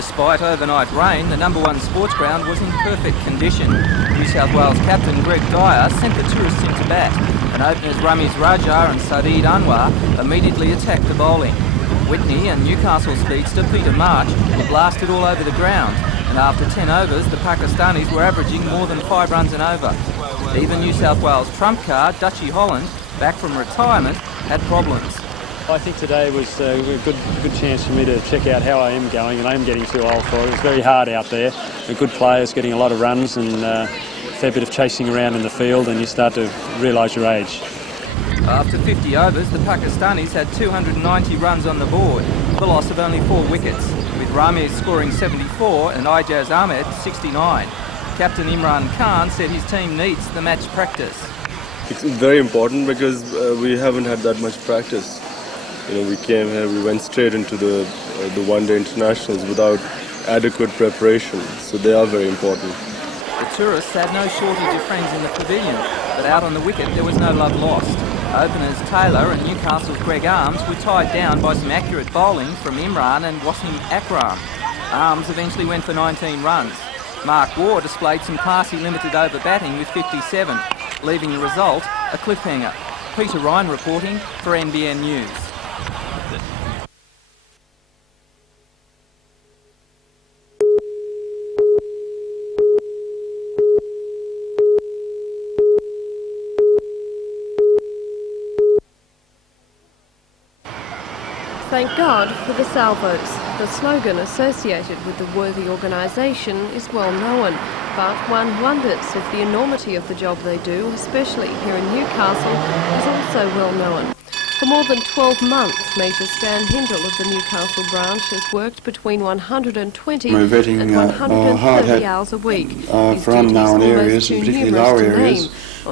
Despite overnight rain, the number one sports ground was in perfect condition. New South Wales captain Greg Dyer sent the tourists into bat, and openers Ramiz Raja and Saeed Anwar immediately attacked the bowling. Whitney and Newcastle speedster Peter March were blasted all over the ground, and after 10 overs the Pakistanis were averaging more than 5 runs an over. Even New South Wales trump card Dutchie Holland, back from retirement, had problems. I think today was a good chance for me to check out how I am going, and I am getting too old for it. It's very hard out there. The good players getting a lot of runs and a fair bit of chasing around in the field, and you start to realise your age. After 50 overs, the Pakistanis had 290 runs on the board, the loss of only 4 wickets, with Ramiz scoring 74 and Ijaz Ahmed 69. Captain Imran Khan said his team needs the match practice. It's very important because we haven't had that much practice. We came here, we went straight into the one-day internationals without adequate preparation, so they are very important. The tourists had no shortage of friends in the pavilion, but out on the wicket there was no love lost. Openers Taylor and Newcastle's Greg Arms were tied down by some accurate bowling from Imran and Wasim Akram. Arms eventually went for 19 runs. Mark Waugh displayed some classy limited over batting with 57, leaving the result a cliffhanger. Peter Ryan reporting for NBN News. Thank God for the salvos. The slogan associated with the worthy organisation is well known, but one wonders if the enormity of the job they do, especially here in Newcastle, is also well known. For more than 12 months, Major Stan Hindle of the Newcastle branch has worked between 120 and 130 hours a week. For unknown areas, particularly low areas,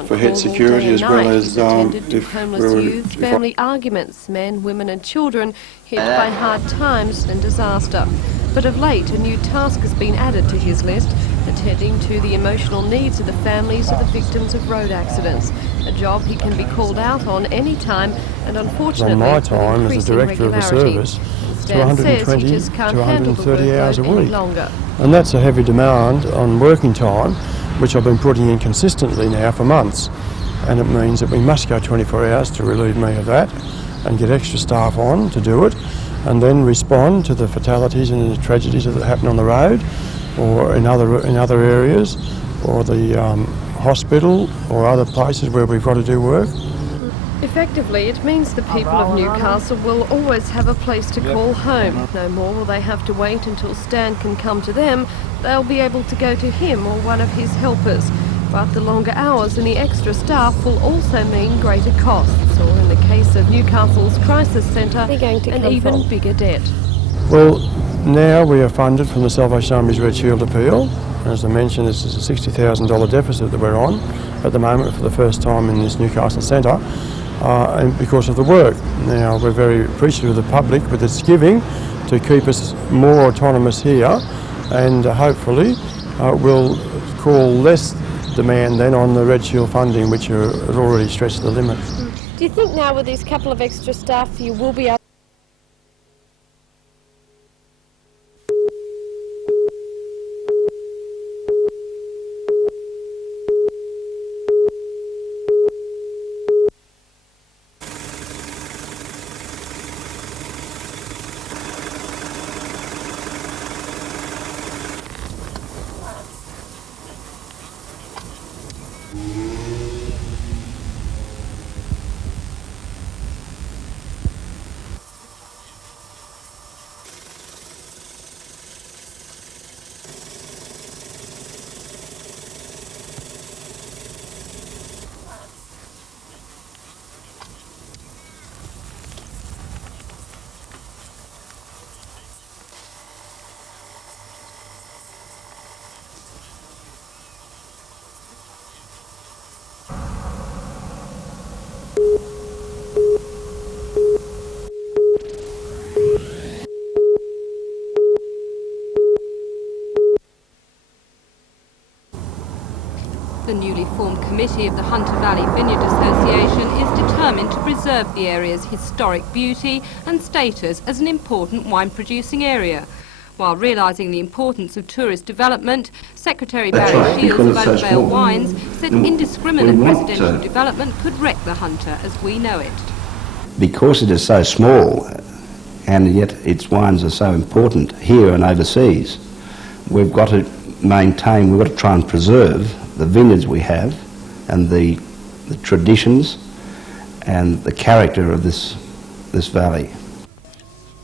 for head security as well as if homeless youth, family arguments, men, women and children hit by hard times and disaster. But of late, a new task has been added to his list, attending to the emotional needs of the families of the victims of road accidents. A job he can be called out on any time, and unfortunately, on my time as the director of the service, to 120 to 130 hours a week. And that's a heavy demand on working time, which I've been putting in consistently now for months. And it means that we must go 24 hours to relieve me of that and get extra staff on to do it, and then respond to the fatalities and the tragedies that happen on the road or in other areas, or the hospital or other places where we've got to do work. Effectively, it means the people of Newcastle will always have a place to call home. No more will they have to wait until Stan can come to them. They'll be able to go to him or one of his helpers. But the longer hours and the extra staff will also mean greater costs, or in the case of Newcastle's crisis centre, an even bigger debt. Well, now we are funded from the Salvation Army's Red Shield appeal. As I mentioned, this is a $60,000 deficit that we're on at the moment for the first time in this Newcastle centre, and because of the work. Now, we're very appreciative of the public with its giving to keep us more autonomous here, and hopefully will call less demand then on the Red Shield funding, which are already stretched to the limit. Do you think now with these couple of extra staff you will be able The newly formed committee of the Hunter Valley Vineyard Association is determined to preserve the area's historic beauty and status as an important wine-producing area. While realising the importance of tourist development, Secretary Barry Shields of Oakvale Wines said indiscriminate residential development could wreck the Hunter as we know it. Because it is so small, and yet its wines are so important here and overseas, we've got to maintain, we've got to try and preserve the vineyards we have and the traditions and the character of this valley.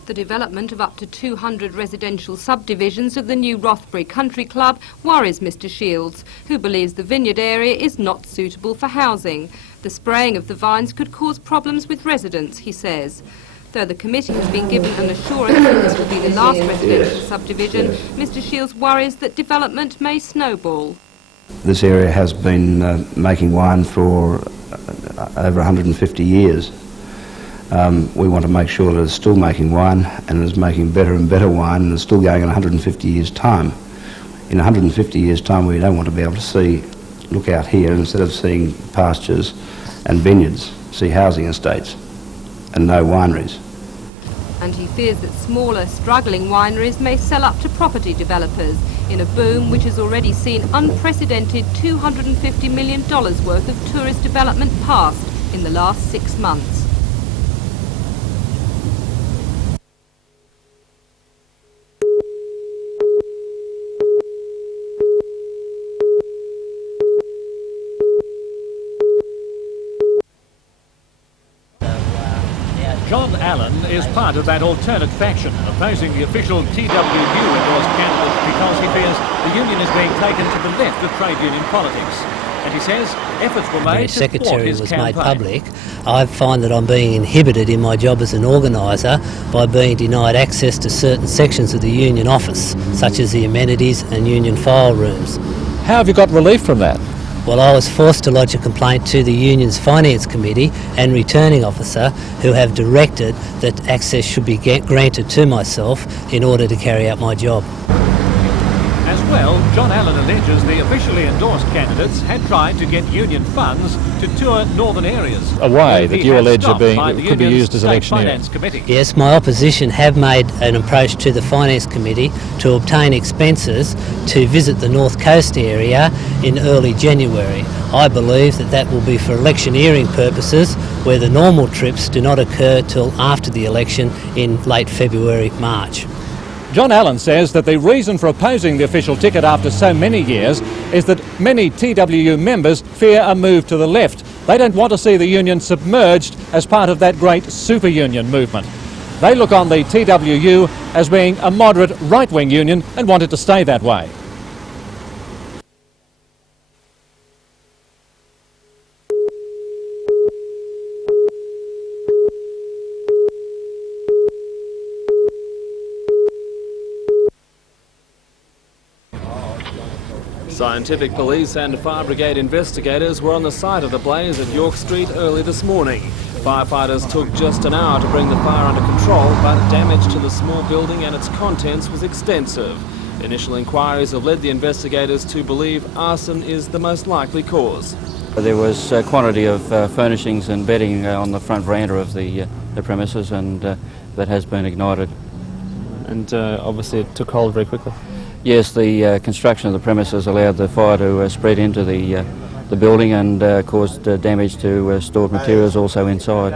The development of up to 200 residential subdivisions of the new Rothbury Country Club worries Mr Shields, who believes the vineyard area is not suitable for housing. The spraying of the vines could cause problems with residents, he says. Though the committee has been given an assurance that this will be the last residential subdivision, Mr Shields worries that development may snowball. This area has been making wine for over 150 years. We want to make sure that it's still making wine and is making better and better wine and is still going in 150 years' time. In 150 years' time, we don't want to be able to look out here, instead of seeing pastures and vineyards, see housing estates and no wineries. And he fears that smaller, struggling wineries may sell up to property developers in a boom which has already seen unprecedented $250 million worth of tourist development passed in the last 6 months. John Allen is part of that alternate faction opposing the official TWU-endorsed candidate because he fears the union is being taken to the left of trade union politics. And he says efforts were made to thwart his campaign. Made public, I find that I'm being inhibited in my job as an organiser by being denied access to certain sections of the union office, such as the amenities and union file rooms. How have you got relief from that? Well, I was forced to lodge a complaint to the union's finance committee and returning officer, who have directed that access should be granted to myself in order to carry out my job. As well, John Allen alleges the officially endorsed candidates had tried to get union funds to tour northern areas. A way that you allege could be used as electioneering. Yes, my opposition have made an approach to the finance committee to obtain expenses to visit the North Coast area in early January. I believe that that will be for electioneering purposes, where the normal trips do not occur till after the election in late February, March. John Allen says that the reason for opposing the official ticket after so many years is that many TWU members fear a move to the left. They don't want to see the union submerged as part of that great super union movement. They look on the TWU as being a moderate right-wing union and want it to stay that way. Scientific police and fire brigade investigators were on the site of the blaze at York Street early this morning. Firefighters took just an hour to bring the fire under control, but damage to the small building and its contents was extensive. Initial inquiries have led the investigators to believe arson is the most likely cause. There was a quantity of furnishings and bedding on the front veranda of the premises, and that has been ignited. And obviously it took hold very quickly. Yes, the construction of the premises allowed the fire to spread into the building and caused damage to stored materials also inside.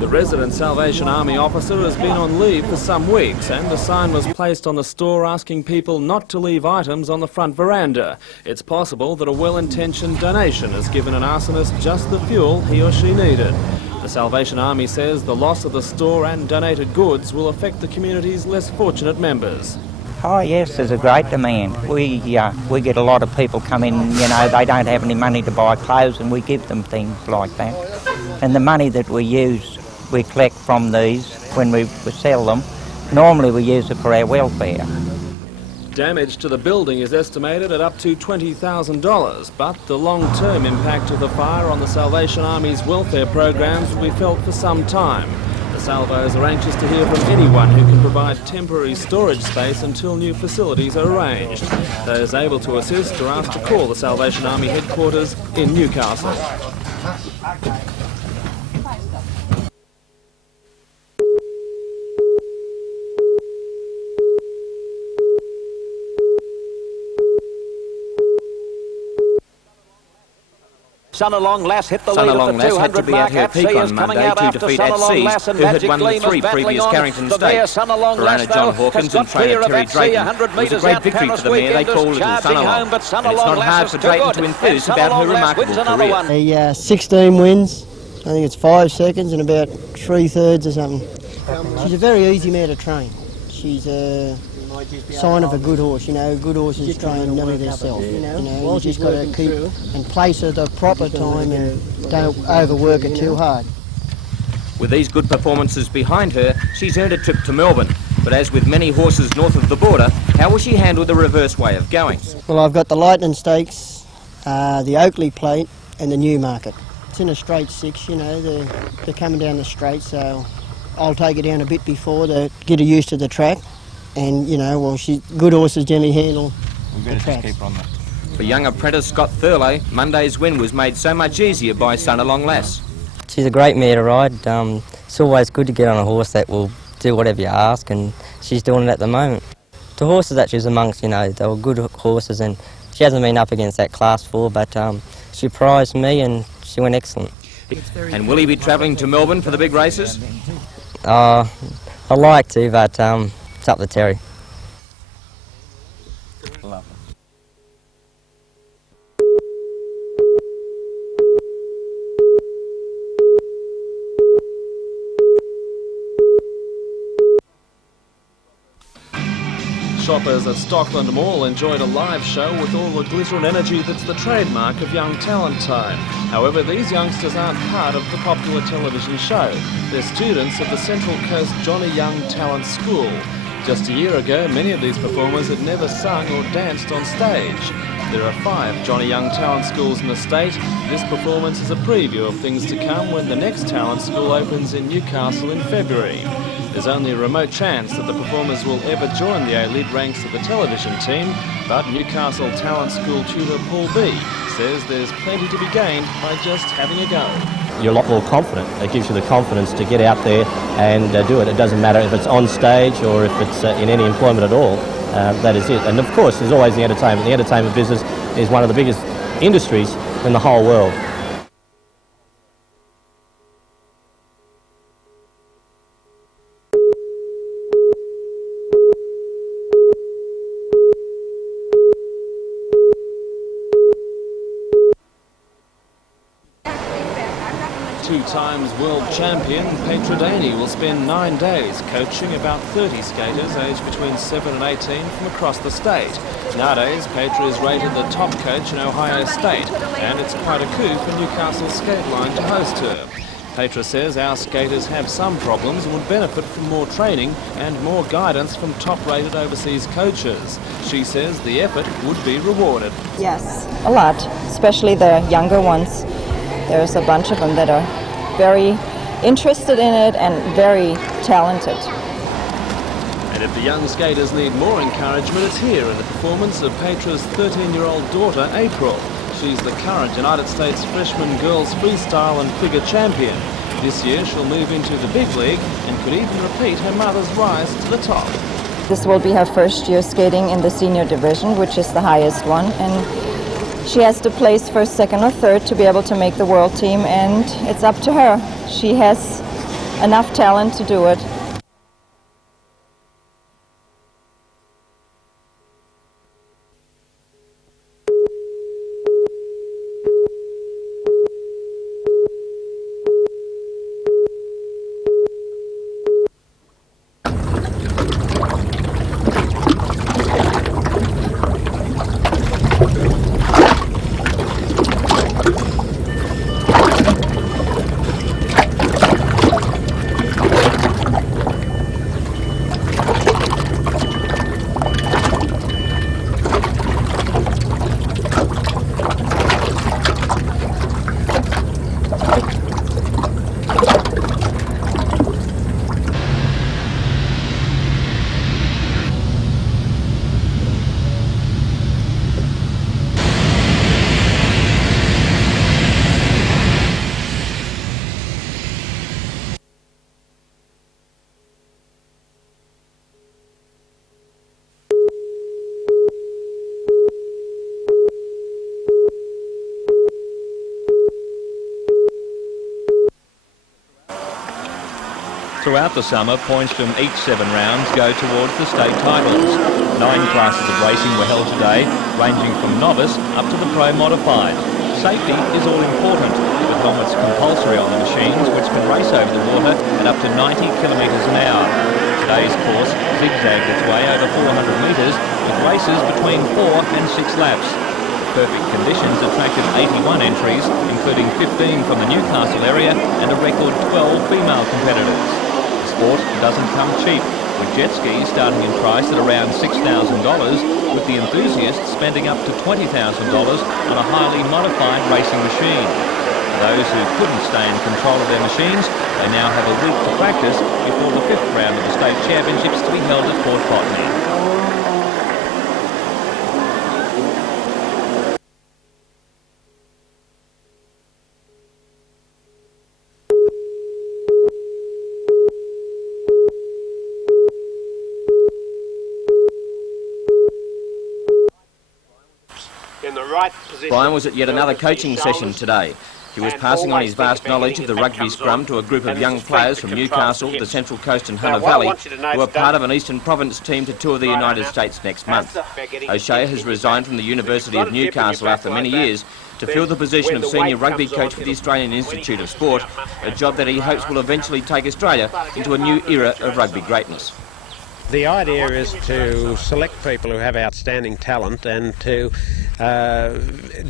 The resident Salvation Army officer has been on leave for some weeks, and a sign was placed on the store asking people not to leave items on the front veranda. It's possible that a well-intentioned donation has given an arsonist just the fuel he or she needed. The Salvation Army says the loss of the store and donated goods will affect the community's less fortunate members. Oh yes, there's a great demand. We get a lot of people come in, you know, they don't have any money to buy clothes, and we give them things like that. And the money that we use, we collect from these when we sell them. Normally we use it for our welfare. Damage to the building is estimated at up to $20,000, but the long-term impact of the fire on the Salvation Army's welfare programs will be felt for some time. The Salvos are anxious to hear from anyone who can provide temporary storage space until new facilities are arranged. Those able to assist are asked to call the Salvation Army headquarters in Newcastle. Sunalong Lass hit the lead Sunalong at Lass the had to 200 be at mark. her peak on Monday to defeat At Seas, who had won the 3 previous Carrington Stakes. Corona John Hawkins and trainer Terry Drayton. It was a great victory for the mare they call Little Sunalong. And it's not hard for Drayton to enthuse about her remarkable career. 16 wins. I think it's 5 seconds and about 3/3 or something. She's a very easy mare to train. She's a sign of a good horse, you know. Good horses train none of themselves, you know. You just got to keep and place her at the proper time and don't overwork it too hard. With these good performances behind her, she's earned a trip to Melbourne. But as with many horses north of the border, how will she handle the reverse way of going? Well, I've got the Lightning Stakes, the Oakley Plate and the Newmarket. It's in a straight 6, you know, they're coming down the straight, so I'll take her down a bit before to get her used to the track. And, you know, well, good horses generally handle the tracks. For young apprentice Scott Thurlow, Monday's win was made so much easier by Sunalong Lass. She's a great mare to ride. It's always good to get on a horse that will do whatever you ask, and she's doing it at the moment. The horses that she was amongst, you know, they were good horses, and she hasn't been up against that class 4, but she prized me and she went excellent. And will he be travelling to Melbourne for the big races? I'd like to, but it's up to Terry. Shoppers at Stockland Mall enjoyed a live show with all the glitter and energy that's the trademark of Young Talent Time. However, these youngsters aren't part of the popular television show. They're students of the Central Coast Johnny Young Talent School. Just a year ago, many of these performers had never sung or danced on stage. There are 5 Johnny Young Talent Schools in the state. This performance is a preview of things to come when the next talent school opens in Newcastle in February. There's only a remote chance that the performers will ever join the elite ranks of the television team, but Newcastle Talent School tutor Paul B says there's plenty to be gained by just having a go. You're a lot more confident. It gives you the confidence to get out there and do it. It doesn't matter if it's on stage or if it's in any employment at all. That is it. And of course, there's always the entertainment. The entertainment business is one of the biggest industries in the whole world. Two-times world champion Petra Daney will spend 9 days coaching about 30 skaters aged between 7 and 18 from across the state. Nowadays, Petra is rated the top coach in Ohio State, and it's quite a coup for Newcastle Skate Line to host her. Petra says our skaters have some problems and would benefit from more training and more guidance from top-rated overseas coaches. She says the effort would be rewarded. Yes, a lot, especially the younger ones. There's a bunch of them that are very interested in it and very talented. And if the young skaters need more encouragement, it's here in the performance of Petra's 13-year-old daughter, April. She's the current United States freshman girls freestyle and figure champion. This year she'll move into the big league and could even repeat her mother's rise to the top. This will be her first year skating in the senior division, which is the highest one, and she has to place first, second or third to be able to make the world team, and it's up to her. She has enough talent to do it. Throughout the summer, points from each 7 rounds go towards the state titles. 9 classes of racing were held today, ranging from novice up to the pro modified. Safety is all important, with helmets compulsory on the machines, which can race over the water at up to 90 kilometres an hour. Today's course zigzagged its way over 400 metres, with races between 4 and 6 laps. Perfect conditions attracted 81 entries, including 15 from the Newcastle area and a record 12 female competitors. The sport doesn't come cheap, with jet skis starting in price at around $6,000, with the enthusiasts spending up to $20,000 on a highly modified racing machine. For those who couldn't stay in control of their machines, they now have a week to practice before the 5th round of the state championships to be held at Port Botany. Brian was at yet another coaching session today. He was passing on his vast knowledge of the rugby scrum to a group of young players from Newcastle, the Central Coast and Hunter Valley, who are part of an Eastern Province team to tour the United States next month. O'Shea has resigned from the University of Newcastle after many years to fill the position of senior rugby coach for the Australian Institute of Sport, a job that he hopes will eventually take Australia into a new era of rugby greatness. The idea is to select people who have outstanding talent and to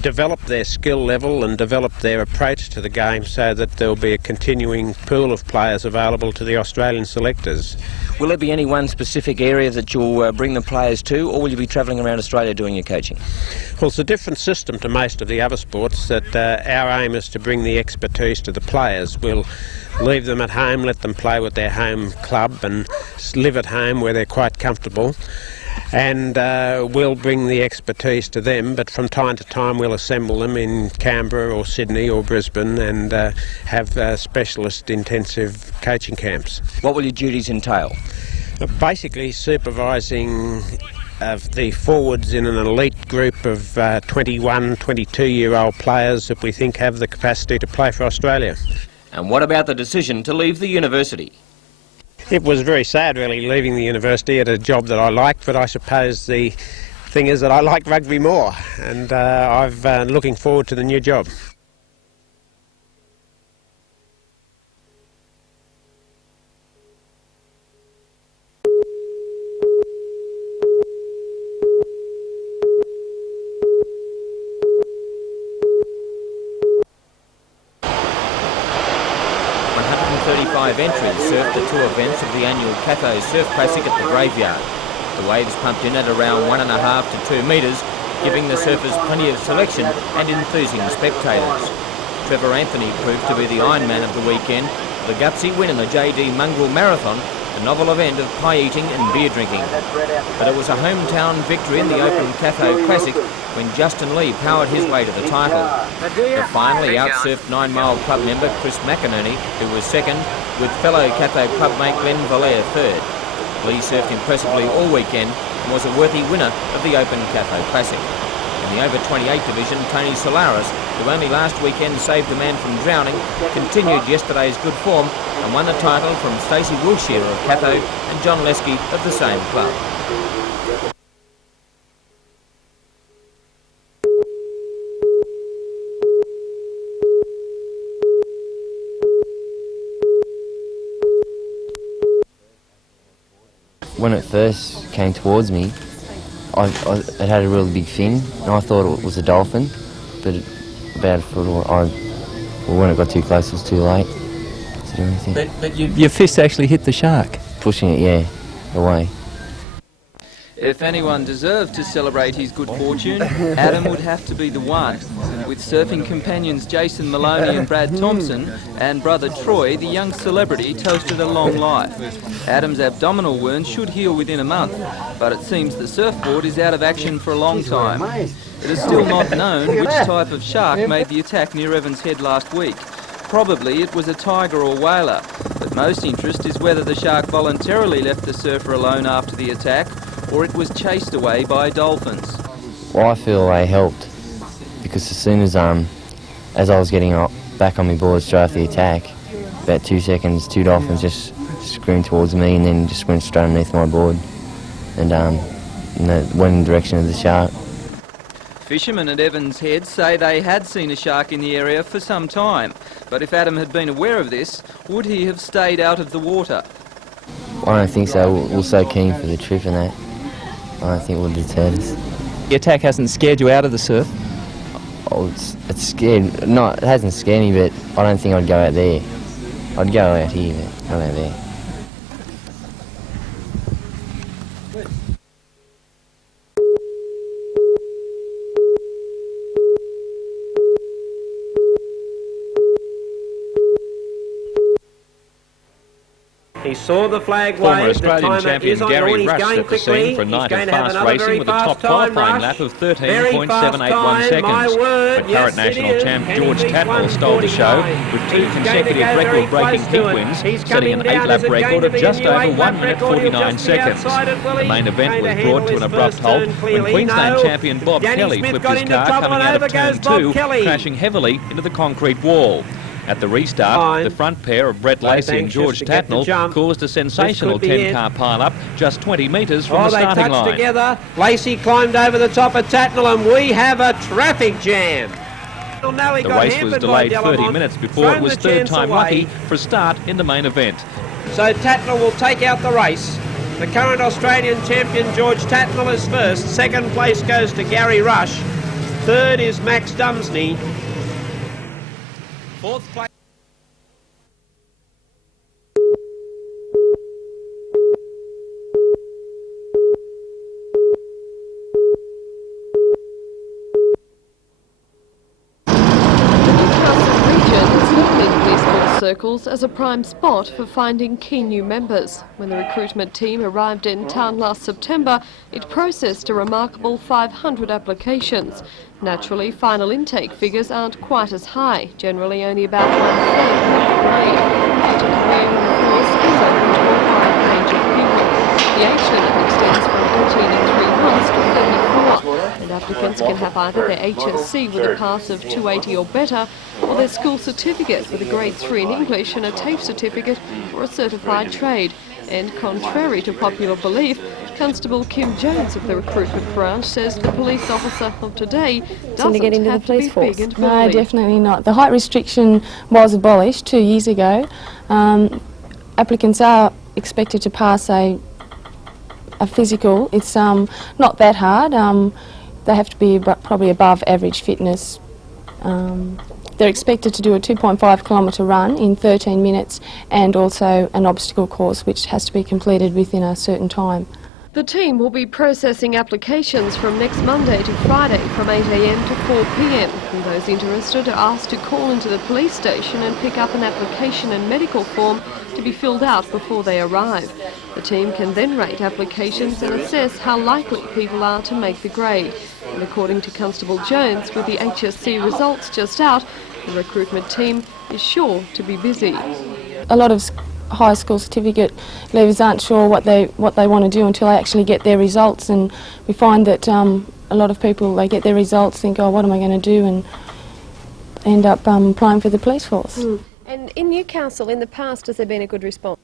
develop their skill level and develop their approach to the game so that there will be a continuing pool of players available to the Australian selectors. Will there be any one specific area that you'll bring the players to, or will you be travelling around Australia doing your coaching? Well, it's a different system to most of the other sports, that our aim is to bring the expertise to the players. We'll leave them at home, let them play with their home club and live at home where they're quite comfortable. And we'll bring the expertise to them, but from time to time we'll assemble them in Canberra or Sydney or Brisbane and have specialist intensive coaching camps. What will your duties entail? Basically supervising the forwards in an elite group of 21, 22-year-old players that we think have the capacity to play for Australia. And what about the decision to leave the university? It was very sad, really, leaving the university at a job that I liked, but I suppose the thing is that I like rugby more, and I'm looking forward to the new job. Entries surfed the 2 events of the annual Catho Surf Classic at the Graveyard. The waves pumped in at around 1.5 to 2 metres, giving the surfers plenty of selection and enthusing spectators. Trevor Anthony proved to be the Ironman of the weekend, the gutsy win in the JD Mongrel Marathon, a novel event of pie eating and beer drinking. But it was a hometown victory in the Open Catho Classic when Justin Lee powered his way to the title. The finally outsurfed 9 Mile Club member Chris McInerney, who was second, with fellow Catho Club mate Glenn Valère third. Lee surfed impressively all weekend and was a worthy winner of the Open Catho Classic. In the over 28 division, Tony Solaris, who only last weekend saved a man from drowning, continued yesterday's good form and won the title from Stacey Wilshire of Catho and John Lesky of the same club. When it first came towards me, it had a really big fin, and I thought it was a dolphin, but about a foot or when it got too close, it was too late to do anything. But your fist actually hit the shark? Pushing it, yeah, away. If anyone deserved to celebrate his good fortune, Adam would have to be the one. With surfing companions Jason Maloney and Brad Thompson and brother Troy, the young celebrity toasted a long life. Adam's abdominal wound should heal within a month, but it seems the surfboard is out of action for a long time. It is still not known which type of shark made the attack near Evans Head last week. Probably it was a tiger or whaler, but most interest is whether the shark voluntarily left the surfer alone after the attack or it was chased away by dolphins. Well, I feel they helped, because as soon as I was getting back on my board straight after the attack, about 2 seconds, 2 dolphins just screamed towards me and then just went straight underneath my board and went in the direction of the shark. Fishermen at Evans Head say they had seen a shark in the area for some time, but if Adam had been aware of this, would he have stayed out of the water? I don't think so. We're so keen for the trip and that. I don't think it would have deterred us. The attack hasn't scared you out of the surf? Oh, it's scared. No, it hasn't scared me, but I don't think I'd go out there. I'd go out here, but not out there. He saw the flag Former wave. Australian champion Gary Rush set the scene for a night of fast racing with a top qualifying lap of 13.781 seconds. But current national champ George Tatnell stole the show with 2 consecutive record-breaking kick wins, setting an 8-lap record of just over 1 minute 49 seconds. The main event was brought to an abrupt halt when Queensland champion Bob Kelly flipped his car coming out of turn 2, crashing heavily into the concrete wall. At the restart, the front pair of Brett Lacey and George Tatnell caused a sensational 10-car pile-up just 20 metres from the starting line. They touched together. Lacey climbed over the top of Tatnell and we have a traffic jam. The race was delayed 30 minutes before it was third time lucky for a start in the main event. So Tatnell will take out the race. The current Australian champion George Tatnell is first. Second place goes to Gary Rush. Third is Max Dumsney. Fourth place. Circles as a prime spot for finding key new members. When the recruitment team arrived in town last September, it processed a remarkable 500 applications. Naturally, final intake figures aren't quite as high, generally only about 1/3 of the grade. Due to career in the force is open to a wide range of people. The age limit extends from 18 and 3 months to 34, and applicants can have either their HSC with a pass of 280 or better, or their school certificate with a grade 3 in English and a TAFE certificate or a certified trade. And contrary to popular belief, Constable Kim Jones of the recruitment branch says the police officer of today doesn't to get into have the police to be force. big and No, burly. definitely not. The height restriction was abolished 2 years ago. Applicants are expected to pass a physical. It's not that hard. They have to be probably above average fitness. They're expected to do a 2.5 kilometre run in 13 minutes and also an obstacle course which has to be completed within a certain time. The team will be processing applications from next Monday to Friday from 8 a.m. to 4 p.m. And those interested are asked to call into the police station and pick up an application and medical form to be filled out before they arrive. The team can then rate applications and assess how likely people are to make the grade. And according to Constable Jones, with the HSC results just out, the recruitment team is sure to be busy. A lot of high school certificate leavers aren't sure what they want to do until they actually get their results, and we find that a lot of people, they get their results, think, oh, what am I going to do, and end up applying for the police force. And in Newcastle, in the past, has there been a good response?